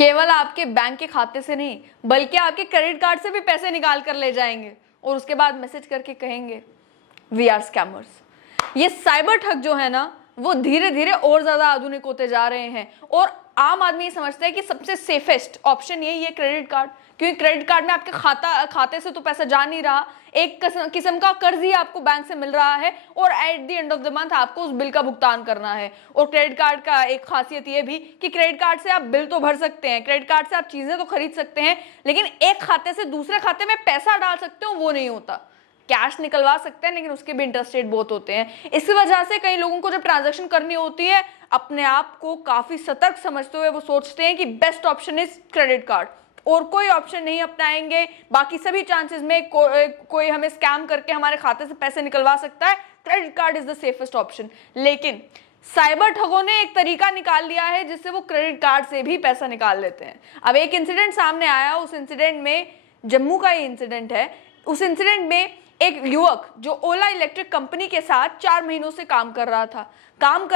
केवल आपके बैंक के खाते से नहीं बल्कि आपके क्रेडिट कार्ड से भी पैसे निकाल कर ले जाएंगे और उसके बाद मैसेज करके कहेंगे वी आर स्कैमर्स। ये साइबर ठग जो है ना वो धीरे धीरे और ज्यादा आधुनिक होते जा रहे हैं और आम आदमी ये समझता है कि सबसे सेफेस्ट ऑप्शन यही है क्रेडिट कार्ड, क्योंकि क्रेडिट कार्ड में आपके खाते से तो पैसा जा नहीं रहा, एक किस्म का कर्ज ही आपको बैंक से मिल रहा है और at the end of the month आपको उस बिल का भुगतान करना है। और क्रेडिट कार्ड का एक खासियत ये भी कि क्रेडिट कार्ड से आप बिल तो भर सकते हैं, क्रेडिट कार्ड से आप चीजें तो खरीद सकते हैं, लेकिन एक खाते से दूसरे खाते में पैसा डाल सकते हो वो नहीं होता। कैश निकलवा सकते हैं लेकिन उसके भी इंटरेस्ट रेट बहुत होते हैं। इसी वजह से कई लोगों को जब ट्रांजैक्शन करनी होती है अपने आप को काफी सतर्क समझते हुए वो सोचते हैं कि best option is credit card और कोई ऑप्शन नहीं अपनाएंगे। बाकी सभी चांसेस में कोई हमें स्कैम करके हमारे खाते से पैसे निकलवा सकता है, credit card is the safest option. लेकिन साइबर ठगों ने एक तरीका निकाल लिया है जिससे वो क्रेडिट कार्ड से भी पैसा निकाल लेते हैं। अब एक इंसिडेंट सामने आया, उस इंसिडेंट में जम्मू का ही इंसिडेंट है। उस इंसिडेंट में एक युवक जो ओला इलेक्ट्रिक कंपनी के साथ 4 महीनों से काम कर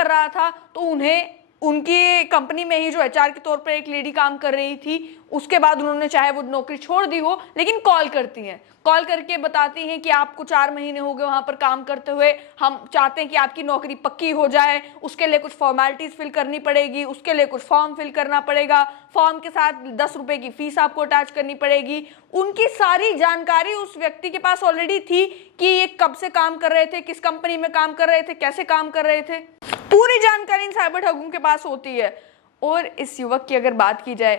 रहा था तो उन्हें उनकी कंपनी में ही जो एचआर के तौर पर एक लेडी काम कर रही थी, उसके बाद उन्होंने चाहे वो नौकरी छोड़ दी हो लेकिन कॉल करती हैं, कॉल करके बताती हैं कि आपको 4 महीने हो गए वहां पर काम करते हुए, हम चाहते हैं कि आपकी नौकरी पक्की हो जाए, उसके लिए कुछ फॉर्मेलिटीज फिल करनी पड़ेगी, उसके लिए कुछ फॉर्म फिल करना पड़ेगा, फॉर्म के साथ 10 रुपए की फीस आपको अटैच करनी पड़ेगी। उनकी सारी जानकारी उस व्यक्ति के पास ऑलरेडी थी कि ये कब से काम कर रहे थे, किस कंपनी में काम कर रहे थे, कैसे काम कर रहे थे, पूरी जानकारी इन साइबर ठगों के पास होती है। और इस युवक की अगर बात की जाए,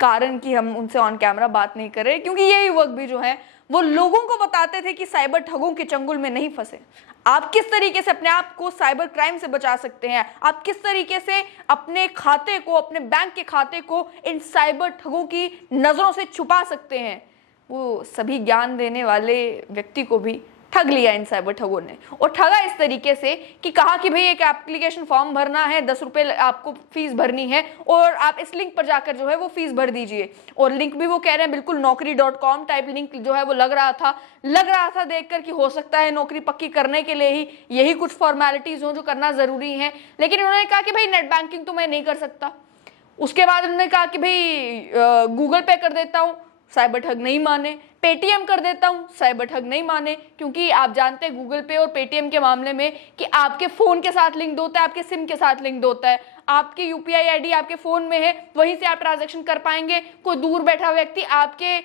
कारण कि हम उनसे ऑन कैमरा बात नहीं कर रहे क्योंकि ये युवक भी जो है वो लोगों को बताते थे कि साइबर ठगों के चंगुल में नहीं फंसे। आप किस तरीके से अपने आप को साइबर क्राइम से बचा सकते हैं, आप किस तरीके से अपने खाते को, अपने बैंक के खाते को इन साइबर ठगों की नजरों से छुपा सकते हैं, वो सभी ज्ञान देने वाले व्यक्ति को भी ठग लिया इन साइबर ठगों ने। और ठगा इस तरीके से कि कहा कि भाई एक एप्लीकेशन फॉर्म भरना है, 10 रुपए आपको फीस भरनी है और आप इस लिंक पर जाकर जो है वो फीस भर दीजिए। और लिंक भी वो कह रहे हैं बिल्कुल naukri.com टाइप लिंक जो है वो लग रहा था देखकर कि हो सकता है नौकरी पक्की करने के लिए ही यही कुछ फॉर्मेलिटीज हो जो करना जरूरी है। लेकिन उन्होंने कहा कि भाई नेट बैंकिंग तो मैं नहीं कर सकता। उसके बाद उन्होंने कहा कि भाई गूगल पे कर देता हूँ, साइबर ठग नहीं माने, पेटीएम कर देता हूं, साइबर ठग नहीं माने, क्योंकि आप जानते हैं गूगल पे और पेटीएम के मामले में कि आपके फोन के साथ लिंक्ड होता है, आपके सिम के साथ लिंक्ड होता है, आपकी यूपीआई आईडी आपके फोन में है, वहीं से आप ट्रांजैक्शन कर पाएंगे। कोई दूर बैठा व्यक्ति आपके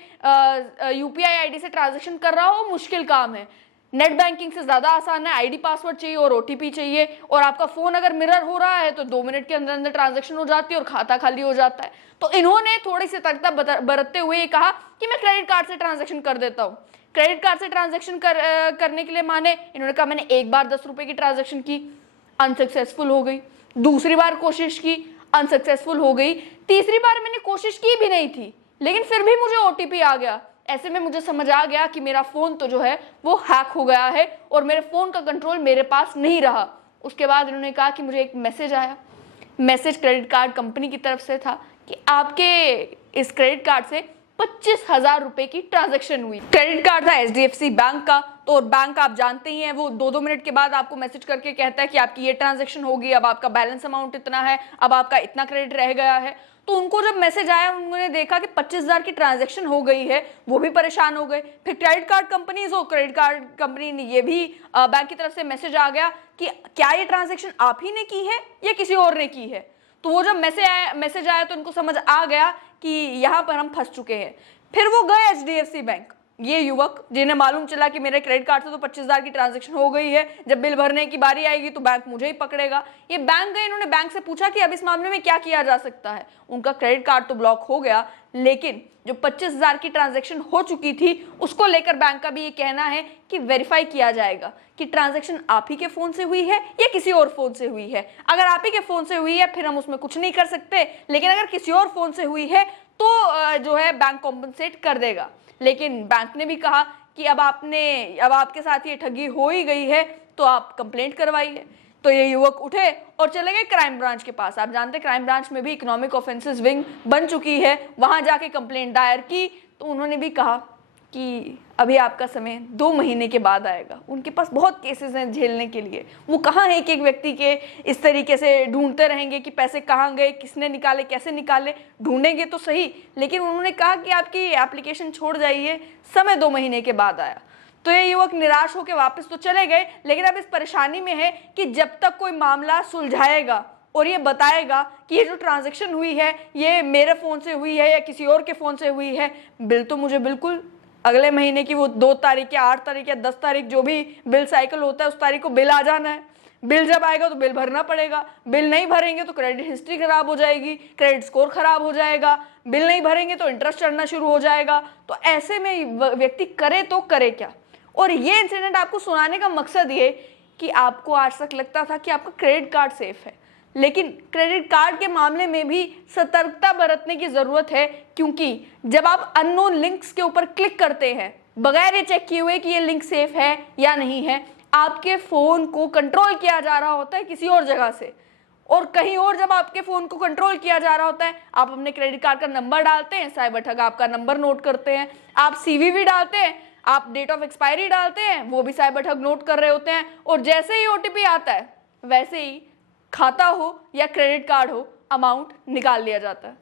यूपीआई आईडी से ट्रांजैक्शन कर रहा हो, मुश्किल काम है। नेट बैंकिंग से ज्यादा आसान है, आईडी पासवर्ड चाहिए और ओटीपी चाहिए, और आपका फोन अगर मिरर हो रहा है तो 2 मिनट के अंदर अंदर ट्रांजैक्शन हो जाती है और खाता खाली हो जाता है। तो इन्होंने थोड़ी सी सतर्कता बरतते हुए ये कहा कि मैं क्रेडिट कार्ड से ट्रांजैक्शन कर देता हूँ। क्रेडिट कार्ड से ट्रांजैक्शन करने के लिए माने, इन्होंने कहा मैंने एक बार 10 रुपए की ट्रांजैक्शन की, अनसक्सेसफुल हो गई, दूसरी बार कोशिश की, अनसक्सेसफुल हो गई, तीसरी बार मैंने कोशिश की भी नहीं थी लेकिन फिर भी मुझे ओटीपी आ गया। ऐसे में मुझे समझ आ गया कि मेरा फोन तो जो है वो हैक हो गया है और मेरे फोन का कंट्रोल मेरे पास नहीं रहा। उसके बाद इन्होंने कहा कि मुझे एक मैसेज आया, मैसेज क्रेडिट कार्ड कंपनी की तरफ से था कि आपके इस क्रेडिट कार्ड से 25,000 रुपए की ट्रांजैक्शन हुई। क्रेडिट कार्ड था एचडीएफसी बैंक का, तो बैंक आप जानते ही हैं वो 2-2 मिनट के बाद आपको मैसेज करके कहता है कि आपकी ये ट्रांजैक्शन होगी, अब आपका बैलेंस अमाउंट इतना है, अब आपका इतना क्रेडिट रह गया है। तो उनको जब मैसेज आया उन्होंने देखा कि 25,000 की ट्रांजैक्शन हो गई है, वो भी परेशान हो गए। फिर क्रेडिट कार्ड कंपनी ने ये भी बैंक की तरफ से मैसेज आ गया कि क्या ये ट्रांजैक्शन आप ही ने की है या किसी और ने की है। तो वो जब मैसेज आया तो उनको समझ आ गया कि यहाँ पर हम फंस चुके हैं। फिर वो गए एचडीएफसी बैंक, ये युवक जिन्हें मालूम चला कि मेरे क्रेडिट कार्ड से तो 25,000 की ट्रांजैक्शन हो गई है, जब बिल भरने की बारी आएगी तो बैंक मुझे ही पकड़ेगा। ये बैंक गए, इन्होंने बैंक से पूछा कि अब इस मामले में क्या किया जा सकता है। उनका क्रेडिट कार्ड तो ब्लॉक हो गया, लेकिन जो 25,000 की ट्रांजैक्शन हो चुकी थी उसको लेकर बैंक का भी ये कहना है कि वेरीफाई किया जाएगा कि ट्रांजैक्शन आप ही के फोन से हुई है या किसी और फोन से हुई है। अगर आप ही के फोन से हुई है फिर हम उसमें कुछ नहीं कर सकते, लेकिन अगर किसी और फोन से हुई है तो जो है बैंक कॉम्पनसेट कर देगा। लेकिन बैंक ने भी कहा कि अब आपके साथ ये ठगी हो ही गई है तो आप कंप्लेंट करवाइए। तो ये युवक उठे और चले गए क्राइम ब्रांच के पास। आप जानते हैं क्राइम ब्रांच में भी इकोनॉमिक ऑफेंसेस विंग बन चुकी है, वहां जाके कंप्लेंट दायर की। तो उन्होंने भी कहा कि अभी आपका समय 2 महीने के बाद आएगा। उनके पास बहुत केसेस हैं झेलने के लिए। वो कहाँ है एक व्यक्ति के इस तरीके से ढूंढते रहेंगे कि पैसे कहाँ गए, किसने निकाले, कैसे निकाले, ढूंढेंगे तो सही। लेकिन उन्होंने कहा कि आपकी एप्लीकेशन छोड़ जाइए, समय 2 महीने के बाद आया। तो ये युवक निराश होकर वापस तो चले गए, लेकिन अब इस परेशानी में है कि जब तक कोई मामला सुलझाएगा और ये बताएगा कि ये जो ट्रांजैक्शन हुई है ये मेरे फ़ोन से हुई है या किसी और के फ़ोन से हुई है, बिल तो मुझे बिल्कुल अगले महीने की वो 2 तारीख या 8 तारीख या 10 तारीख जो भी बिल साइकिल होता है उस तारीख को बिल आ जाना है। बिल जब आएगा तो बिल भरना पड़ेगा। बिल नहीं भरेंगे तो क्रेडिट हिस्ट्री खराब हो जाएगी, क्रेडिट स्कोर खराब हो जाएगा। बिल नहीं भरेंगे तो इंटरेस्ट चढ़ना शुरू हो जाएगा। तो ऐसे में व्यक्ति करे तो करे क्या। और ये इंसिडेंट आपको सुनाने का मकसद ये कि आपको आज तक लगता था कि आपका क्रेडिट कार्ड सेफ है, लेकिन क्रेडिट कार्ड के मामले में भी सतर्कता बरतने की ज़रूरत है, क्योंकि जब आप अननोन लिंक्स के ऊपर क्लिक करते हैं बगैर ये चेक किए हुए कि ये लिंक सेफ है या नहीं है, आपके फ़ोन को कंट्रोल किया जा रहा होता है किसी और जगह से। और कहीं और जब आपके फ़ोन को कंट्रोल किया जा रहा होता है, आप अपने क्रेडिट कार्ड का नंबर डालते हैं, साइबर ठग आपका नंबर नोट करते हैं, आप CVV डालते हैं, आप डेट ऑफ एक्सपायरी डालते हैं, वो भी साइबर ठग नोट कर रहे होते हैं। और जैसे ही OTP आता है वैसे ही खाता हो या क्रेडिट कार्ड हो, अमाउंट निकाल लिया जाता है।